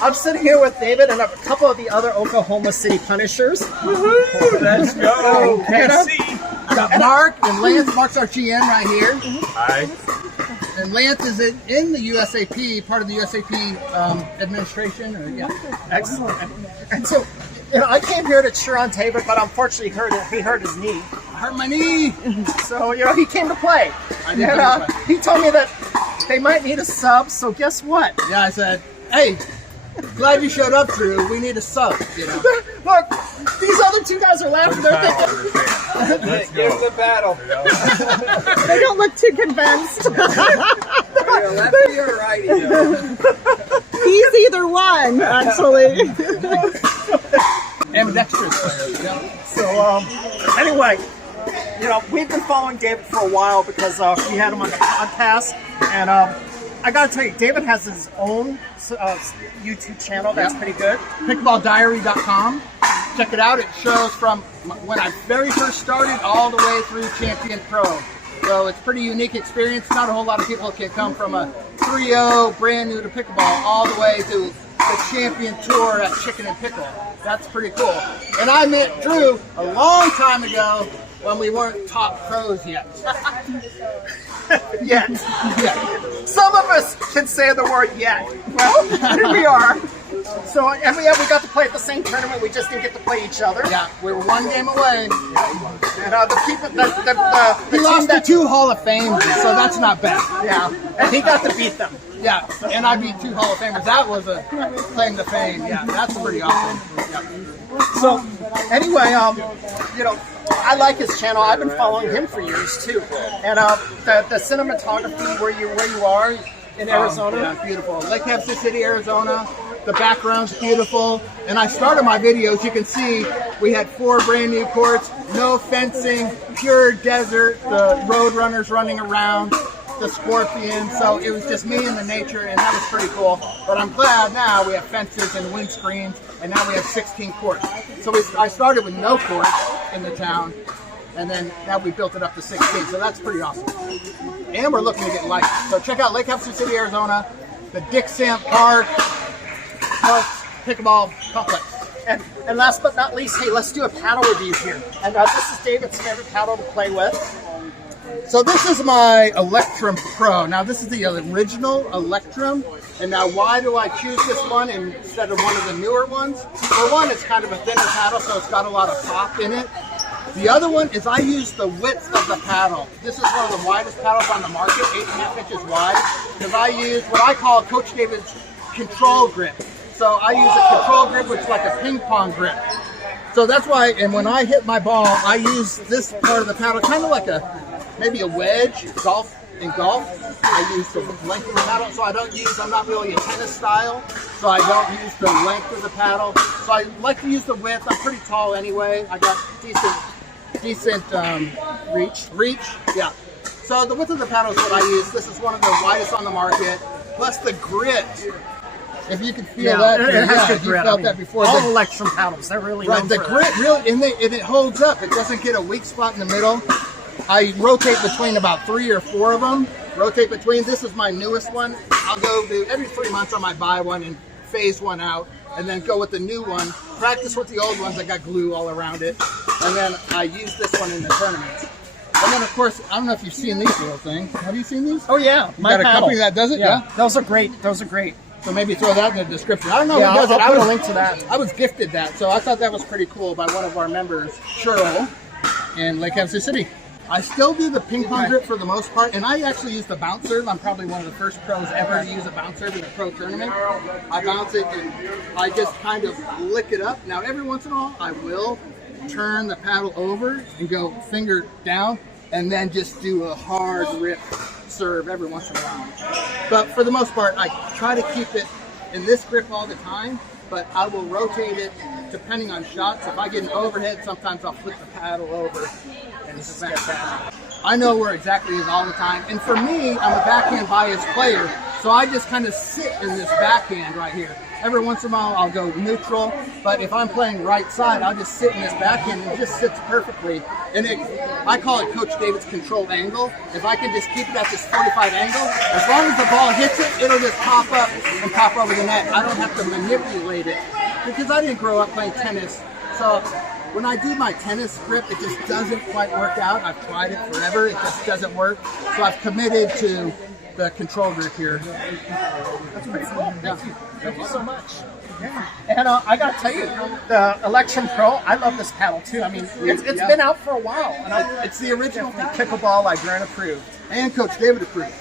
I'm sitting here with David and a couple of the other Oklahoma City Punishers. Woohoo! Let's go. Got Mark and Lance. Mark's our GM right here. Hi. And Lance is in the USAP, part of the USAP administration. Excellent. And so, I came here to cheer on David, but unfortunately he hurt his knee. I hurt my knee. So, he came to play. I did come to play. He told me that they might need a sub, so guess what? Yeah, I said, hey, glad you showed up, Drew. We need a sub, Look, these other two guys are laughing. They're thinking, Let's go. the battle. they don't look too convinced. You're lefty or righty? He's either one, actually. Ambidextrous player. So, anyway, we've been following David for a while because we had him on the podcast, and I gotta tell you, David has his own YouTube channel that's pretty good. Pickleballdiary.com. Check it out. It shows from when I very first started all the way through Champion Pro. So it's a pretty unique experience. Not a whole lot of people can come from a 3-0 brand new to pickleball all the way to the Champion Tour at Chicken N Pickle. That's pretty cool. And I met Drew a long time ago when we weren't top pros yet. Yet. Some of us can say the word yet. Well, here we are. So, and we got to play at the same tournament. We just didn't get to play each other. Yeah, we were one game away. And the people, the He team lost to that, 2 Hall of Famers, so that's not bad. yeah, and he got to beat them. Yeah, and I beat 2 Hall of Famers. That was a claim to fame. Yeah, that's pretty awesome. Yeah. So, anyway, I like his channel. I've been following him for years too. And the cinematography where you are in Arizona, Yeah, beautiful. Lake Havasu City, Arizona. The background's beautiful. And I started my videos. You can see we had 4 brand new courts, no fencing, pure desert. The road runners running around, the scorpions. So it was just me and the nature, and that was pretty cool. But I'm glad now we have fences and windscreens, and now we have 16 courts. So I started with no courts in the town, and then now we built it up to 16. So that's pretty awesome. And we're looking to get lights. So check out Lake Havasu City, Arizona, the Dick Samp Park Pickleball Complex. and last but not least, hey, let's do a paddle review here. And this is David's favorite paddle to play with. So this is my Electrum Pro. Now this is the original Electrum. And now why do I choose this one instead of one of the newer ones? For one, it's kind of a thinner paddle, so it's got a lot of pop in it. The other one is I use the width of the paddle. This is one of the widest paddles on the market, 8.5 inches wide, because I use what I call Coach David's control grip. So I use a control grip, which is like a ping pong grip. So that's why, and when I hit my ball, I use this part of the paddle, kind of like maybe a wedge, in golf. I use the length of the paddle, so I'm not really a tennis style, so I don't use the length of the paddle. So I like to use the width. I'm pretty tall anyway. I got decent reach. Yeah. So the width of the paddle is what I use. This is one of the widest on the market. Plus the grit. If you can feel that, it has good you grit. felt that before. All Electrum paddles, they're really right. known The for grit that. really, and it holds up. It doesn't get a weak spot in the middle. I rotate between about 3 or 4 of them. Rotate between. This is my newest one. I'll go do every 3 months. I might buy one and phase one out, and then go with the new one. Practice with the old ones. I got glue all around it, and then I use this one in the tournaments. And then, of course, I don't know if you've seen these little things. Have you seen these? Oh yeah, You got a company that does it? Yeah. Those are great. Those are great. So maybe throw that in the description. I don't know Yeah, who does it. I'll put a link to that. I was gifted that, so I thought that was pretty cool by one of our members, Cheryl, in Lake Havasu City. I still do the ping pong grip for the most part, and I actually use the bounce serve. I'm probably one of the first pros ever to use a bounce serve in a pro tournament. I bounce it, and I just kind of lick it up. Now, every once in a while, I will turn the paddle over and go finger down, and then just do a hard rip serve every once in a while. But for the most part, I try to keep it in this grip all the time, but I will rotate it depending on shots. If I get an overhead, sometimes I'll flip the paddle over, and it's fantastic. I know where exactly is all the time, and for me, I'm a backhand biased player, So I just kind of sit in this backhand right here. Every once in a while I'll go neutral, but if I'm playing right side, I'll just sit in this backhand and it just sits perfectly. And I call it Coach David's controlled angle. If I can just keep it at this 45 angle, as long as the ball hits it, it'll just pop up and pop over the net. I don't have to manipulate it because I didn't grow up playing tennis. So when I do my tennis grip, it just doesn't quite work out. I've tried it forever. It just doesn't work. So I've committed to the control grip here. That's pretty cool. Thank you so much. Yeah. And I got to tell you, the Electrum Pro, I love this paddle too. I mean, it's been out for a while. And It's the original Pickleball Librarian approved. and Coach David approved.